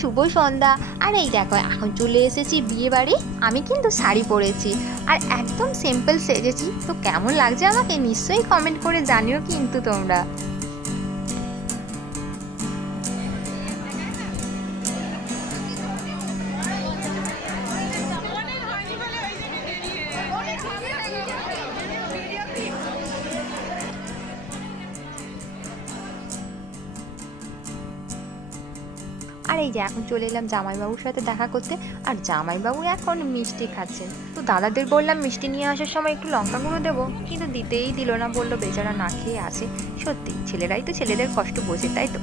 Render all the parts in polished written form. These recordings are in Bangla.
শুভ সন্ধ্যা। আর এই দেখো এখন চলে এসেছি বিয়ে বাড়ি। আমি কিন্তু শাড়ি পরেছি আর একদম সিম্পল সেজেছি। তো কেমন লাগছে আমাকে নিশ্চয়ই কমেন্ট করে জানিও কিন্তু তোমরা। আর এই যে এখন চলে এলাম জামাইবাবুর সাথে দেখা করতে। আর জামাইবাবু এখন মিষ্টি খাচ্ছেন। তো দাদাদের বললাম মিষ্টি নিয়ে আসার সময় একটু লঙ্কা গুঁড়ো দেবো, কিন্তু দিতেই দিল না, বললো বেচারা না খেয়ে আসে। সত্যি ছেলেরাই তো ছেলেদের কষ্ট বোঝে, তাই তো।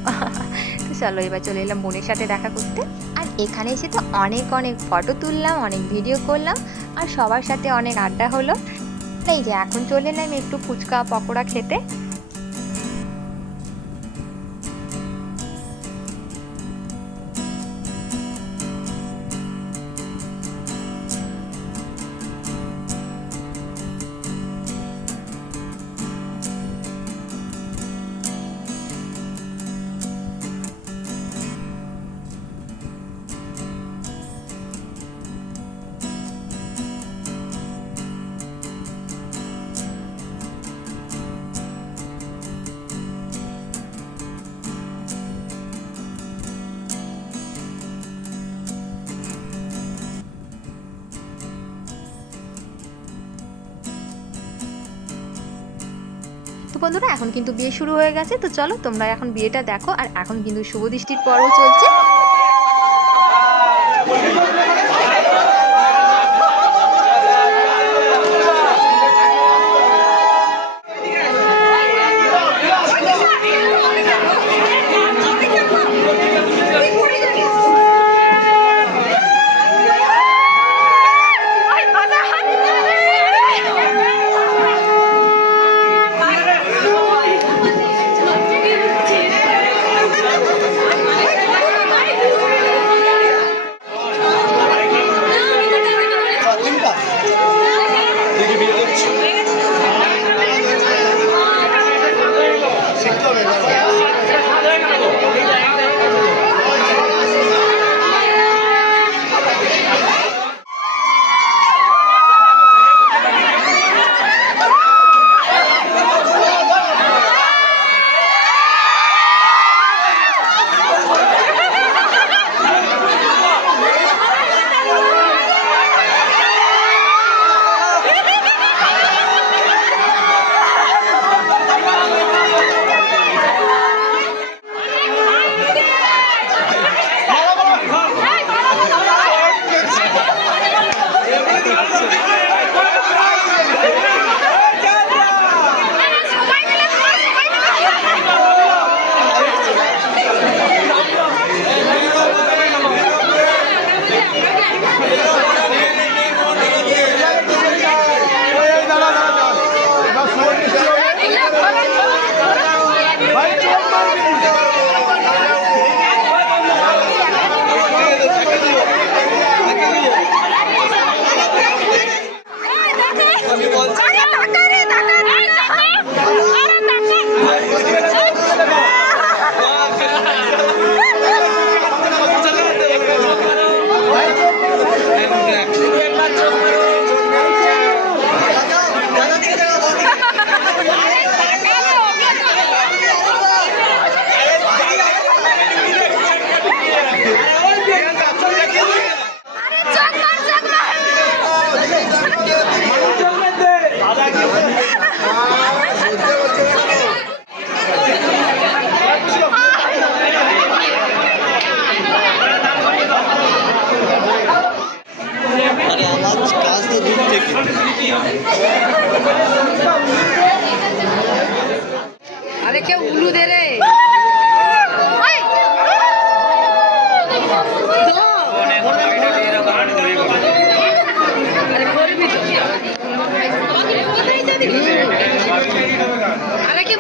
তো চলো এবার চলে এলাম বোনের সাথে দেখা করতে। আর এখানে এসে তো অনেক অনেক ফটো তুললাম, অনেক ভিডিও করলাম, আর সবার সাথে অনেক আড্ডা হলো। এই যে এখন চলে এলাম একটু ফুচকা পকোড়া খেতে। তো বন্ধুরা এখন কিন্তু বিয়ে শুরু হয়ে গেছে। তো চলো তোমরা এখন বিয়েটা দেখো। আর এখন কিন্তু শুভ দৃষ্টির পর্ব চলছে। আরে কেউ উলু দে রে। আরে কি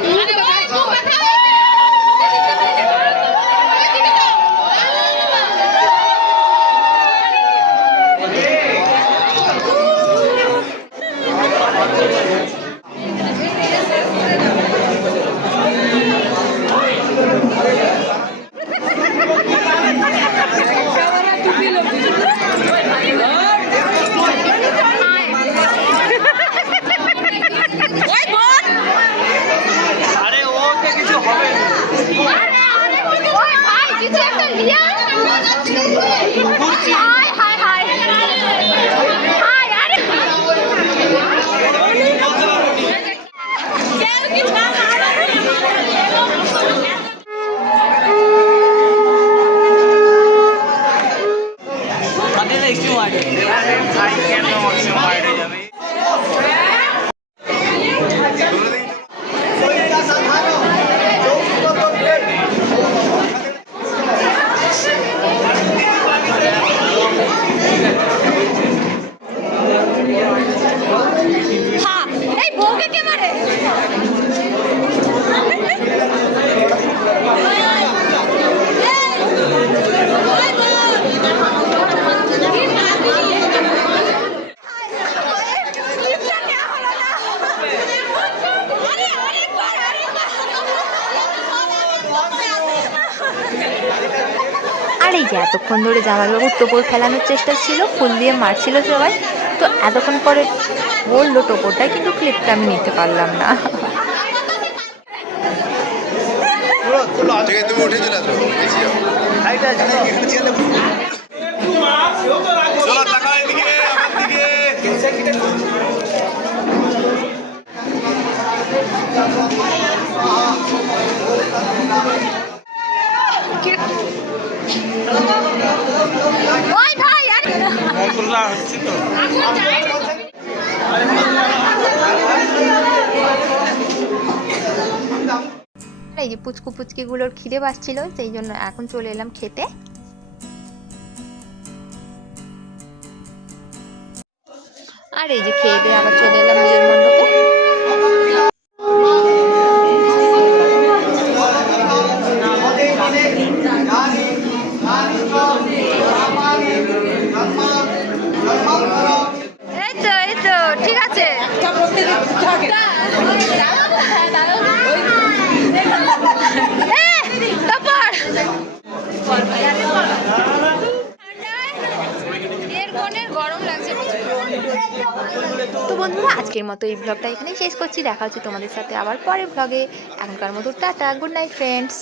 আর এই যে এতক্ষণ ধরে জামাইবাবুর টোপর ফেলানোর চেষ্টা ছিল, ফুল দিয়ে মারছিল সবাই, তো এতক্ষণ পরে বললো টোপরটা, কিন্তু ক্লিপটা আমি নিতে পারলাম না। তুমি উঠে চলে আসো, চলো তাকাও এদিকে, আমার দিকে। ওই ভাই আরে হচ্ছে তো এই যে পুচকু পুচকিগুলোর খিদে পাচ্ছিল, সেই জন্য এখন চলে এলাম খেতে। আর এই যে খেয়ে দিয়ে আবার চলে এলাম বিয়ের মণ্ডপে। এই তো ঠিক আছে। তো বন্ধুরা, আজকের মতো এই ব্লগটা এখানেই শেষ করছি। দেখা হচ্ছে তোমাদের সাথে আবার পরের ব্লগে। এখনকার মতো টাটা, গুড নাইট ফ্রেন্ডস।